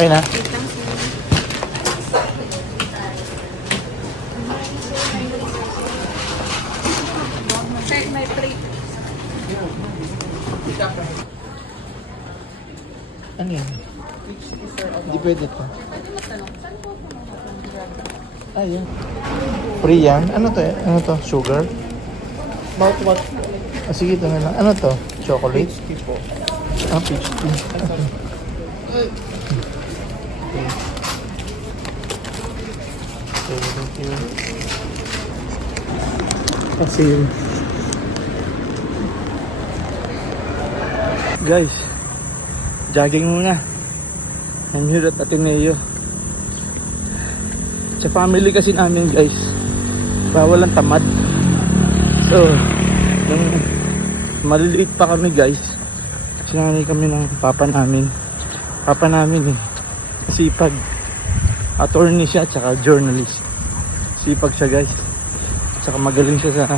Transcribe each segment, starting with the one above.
Okay na? May three. Ano yan? Hindi pwede to. Ayun. Free yan? Ano to eh? Ano to? Sugar? Mouthwash. Ah, sige, ito na lang. Ano to? Chocolate? Peach tea po. Ah, peach tea. Okay. Thank you. Kasi guys, jogging muna. I'm here at Ateneo. Sa family kasi namin guys, bawal ang tamad. So, nung maliliit pa kami guys, sinanay kami ng papa namin. Papa namin sipag. Attorney siya, tsaka journalist. Sipag siya guys. Tsaka magaling siya sa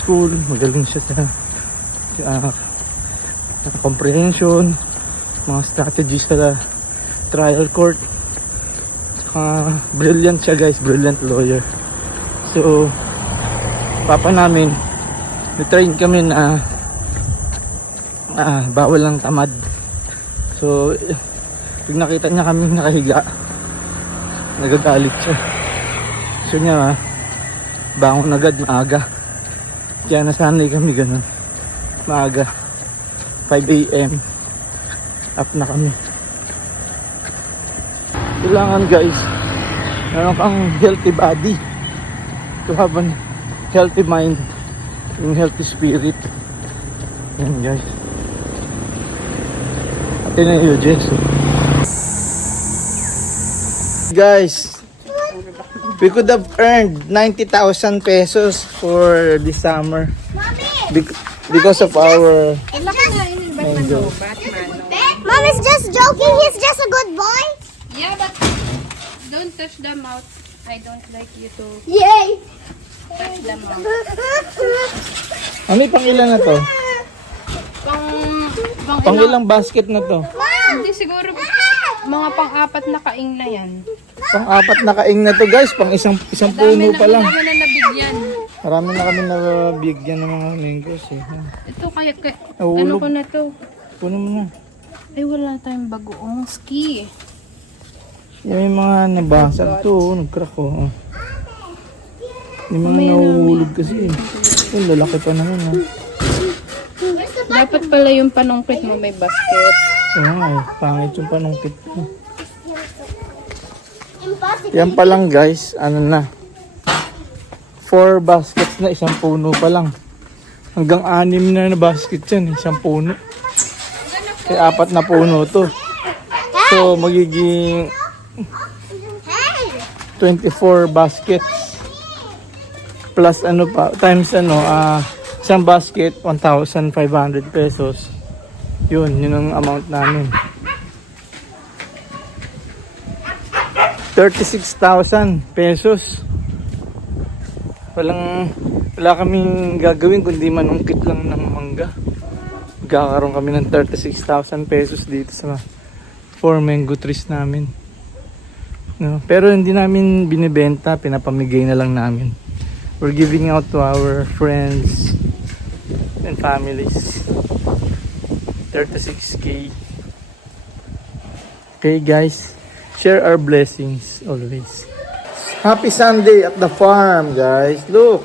school, magaling siya sa comprehension, mga strategies sa trial court. Tsaka brilliant siya guys, brilliant lawyer. So, papa namin, nitrain kami na bawal lang tamad. So, pag nakita niya kami nakahiga, nagagalit siya. So niya, bangon agad maaga. Kaya nasanay kami ganun. Maaga. 5 AM. Up na kami. Kailangan guys, meron kang healthy body to have a healthy mind and healthy spirit. Yan guys. Ateneo Jesu. Guys, we could have earned 90,000 pesos for this summer. Because of our mango. Mom is just joking. He's just a good boy. Yeah, but don't touch the mouth. I don't like you to Yay! touch the mouth. Ano pang ilan na to? Pang ilang- ilang basket na to? Hindi siguro mga pang-apat na kaing na yan. Pang apat na kaing na to guys. Pang isang puno pa lang. Dami na nabigyan. Marami na kami nabigyan ng mga mangoes eh. Ito kaya Nahulog. ano ko na to? Puno mo na. Ay wala tayong bagoong ski. Yan may mga nabasag to. Nag-crack oh. Yung mga May nahuhulog kasi eh. Yung lalaki pa naman ah. Dapat pala yung panungkit mo may basket. Oo nga eh. Pangit yung panungkit ko. Impossible. Yan pa lang guys. Ano na. 4 baskets na. Isang puno pa lang. Hanggang 6 na basket yan. Isang puno. Kaya 4 na puno to. So magiging 24 baskets. Plus ano pa. Times ano. Isang basket 1,500 pesos. Yun ang amount namin. 36,000 pesos. Wala kaming gagawin kundi manungkit lang ng mangga. Magkakaroon kami ng 36,000 pesos dito sa 4 mango trees namin. No, pero hindi namin binibenta, pinapamigay na lang namin. We're giving out to our friends and families. 36K. Okay guys, share our blessings always. Happy Sunday at the farm guys. Look.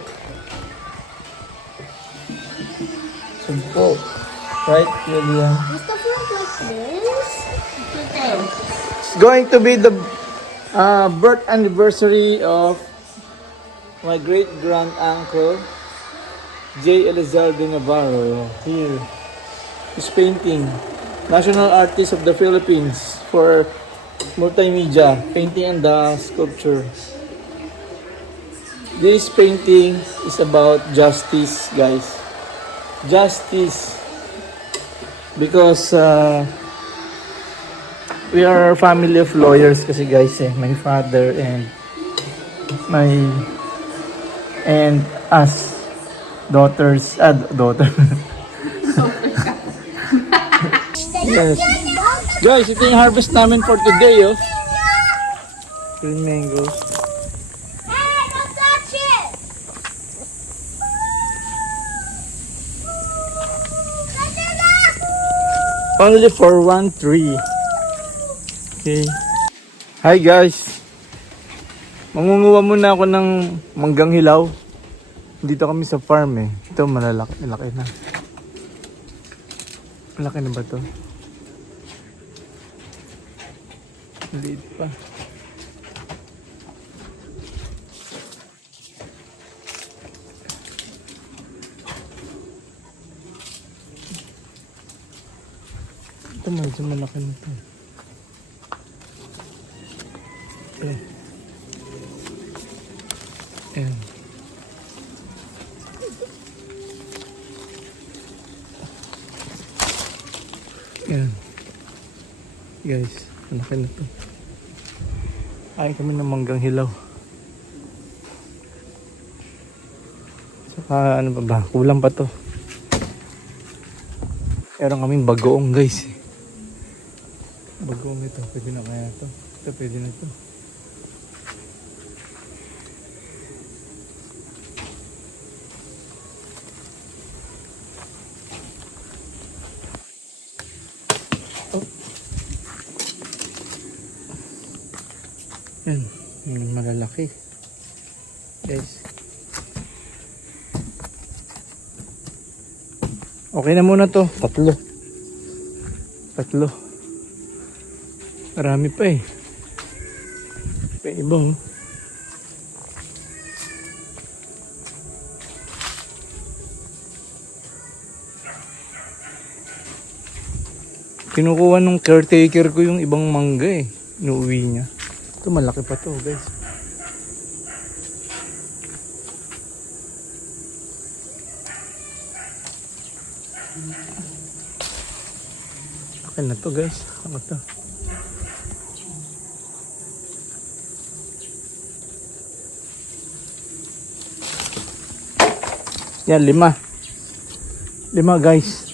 Simple. Right, Julian? Must have looked like this. It's going to be the birth anniversary of my great grand uncle J. Elizalde Navarro. Here, he's painting. National Artist of the Philippines for multimedia, painting and sculpture. This painting is about justice, guys. Justice. Because we are a family of lawyers kasi guys eh. My father and us daughters, daughter. Yes. Guys, ito yung harvest namin for today, oh. Green mangoes. Hey, don't touch it! Touch it up! Only for 1 tree. Okay. Hi guys. Mangunguha muna ako ng manggang hilaw. Dito kami sa farm eh. Ito malalaki, malaki na. Malaki na ba to? Maliit pa. Ito medyo malaki na to. Ayan. Ayan. Ayan. Guys, malaki na to. Ay kami ng manggang hilaw. Saka ano ba? Kulang pa to. Meron kaming bagoong guys. Bagoong ito. Pwede na kaya to. Ito pwede na to. Yan, yung malalaki. Guys. Okay na muna to. Tatlo. Marami pa eh. Pa iba oh. Kinukuha nung caretaker ko yung ibang mangga eh. Inuwi niya. Ito malaki pa to guys. Akin na to guys. Ano to? Yan, 5. 5 guys.